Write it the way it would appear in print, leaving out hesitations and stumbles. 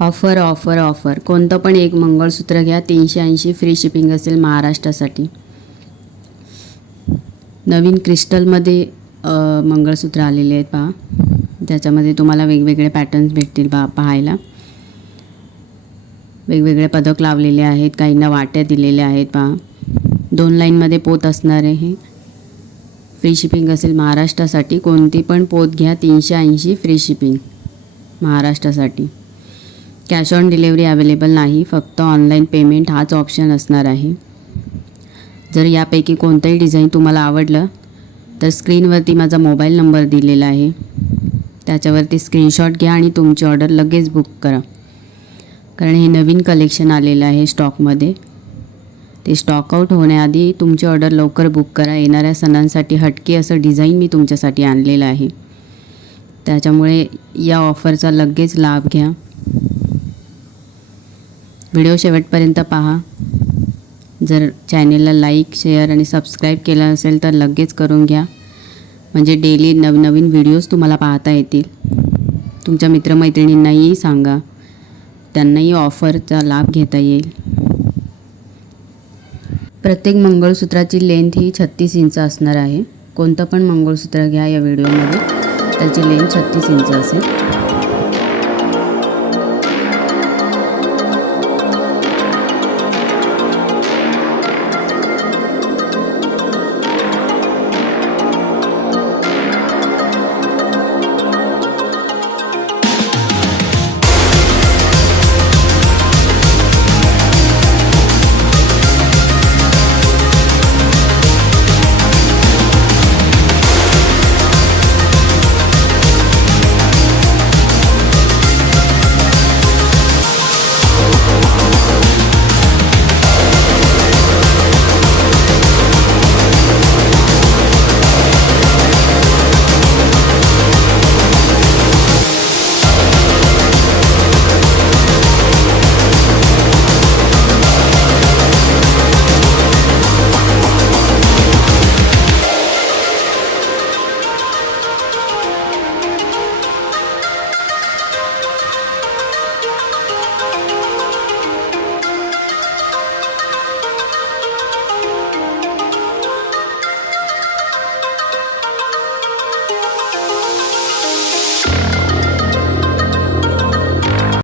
Offer offer offer कोणतं पण एक मंगळसूत्र घ्या 380 फ्री शिपिंग असेल महाराष्ट्रासाठी। नवीन क्रिस्टलमध्ये मंगळसूत्र आलेले आहेत पहा, त्याच्यामध्ये तुम्हाला वेगवेगळे पॅटर्न्स भेटतील पाहायला। वेगवेगळे पदक लावलेले आहेत, काहींना वाट्या दिलेल्या आहेत पहा। 2 लाईनमध्ये पोत असणार आहे, फ्री शिपिंग असेल महाराष्ट्रासाठी। कोणती पण पोत घ्या 380 फ्री शिपिंग महाराष्ट्रासाठी। कॅश ऑन डिलिव्हरी अवेलेबल नाही, फक्त ऑनलाईन पेमेंट हाच ऑप्शन असणार आहे। जर यापैकी कोणतंही डिझाईन तुम्हाला आवडलं तर स्क्रीनवरती माझा मोबाईल नंबर दिलेला आहे, त्याच्यावरती स्क्रीनशॉट घ्या आणि तुमची ऑर्डर लगेच बुक करा, कारण हे नवीन कलेक्शन आलेलं आहे स्टॉकमध्ये। ते स्टॉक आउट होण्याआधी तुमची ऑर्डर लवकर बुक करा। येणाऱ्या सणांसाठी हटके असं डिझाईन मी तुमच्यासाठी आणलेलं आहे, त्याच्यामुळे या ऑफरचा लगेच लाभ घ्या। व्हिडिओ शेवटपर्यंत पहा। जर चॅनेलला लाईक शेअर आणि सबस्क्राईब केलं नसेल तर लगेच करून घ्या, म्हणजे डेली नवनवीन व्हिडिओज तुम्हाला पाहता येतील। तुमच्या मित्रमैत्रिणींनाही सांगा, त्यांनाही ऑफरचा लाभ घेता येईल। प्रत्येक मंगळसूत्राची लेंथ ही 36 इंच असणार आहे। कोणतं पण मंगळसूत्र घ्या या व्हिडिओमध्ये, त्याची लेंथ 36 इंच असेल।